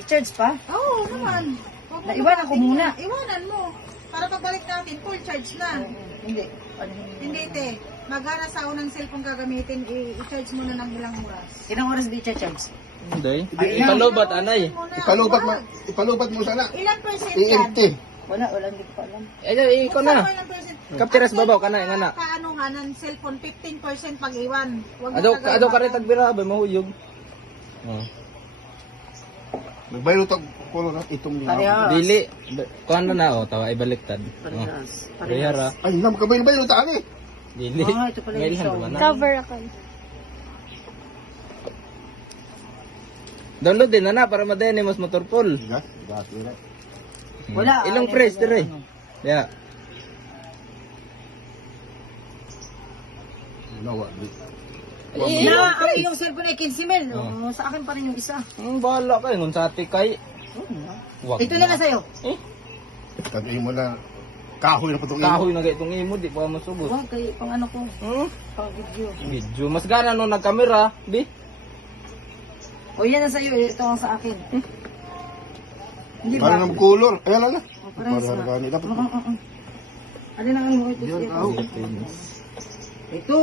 I-charge pa? Oo, naman. Huwag mo Naiwanan ko muna. Iwanan mo. Para pagbalik natin, full charge na. Hindi. Hindi, te. Magana sa unang cellphone gagamitin, i-charge mo na ng ilang oras. Ilang oras di i-charge? Hindi. Ay, Ipalubat, anay. Ipalubat mo sana. Ilang percent yan? I-empty. Wala, hindi ko pa alam. Ay, ikaw na. Ilang percent? Kaptiras babaw ka na, nga na. Kaanuhan ng cellphone, 15% pag-iwan. Huwag mo Ado ka rin tagbira, ba mahuyog. Oh. Nagbayro tag kulo na itong Parehas. Dili. Kuan na oh, tawa ibaliktad. Oh. Parehas. Rehara. Ay, nam kabayro ta ani. Dili. Ito pala yung Ngayon isa. ba na? Cover ako. Download din na para madeni mas motor pool. Gas, gas dire. Wala. Ilong press dire. Ya. Nawa. Na, ang iyong cellphone ay 15 mil. Oh, sa akin pa rin yung isa. Bahala ka ngun sa ati kay. Wag. Ito lang na sa'yo. Tagay mo na kahoy na patong Kahoy na itong imo di pa masugod. Wag, kay pang ano ko. Hmm? Pang video. Video mas gana no nagkamera, bi. O yan ang sa'yo, ito ang sa akin. Hindi ba? Para ng color. Ayan ala. O, parehas Para na. gani dapat. Alin ang ano mo ito? Ito.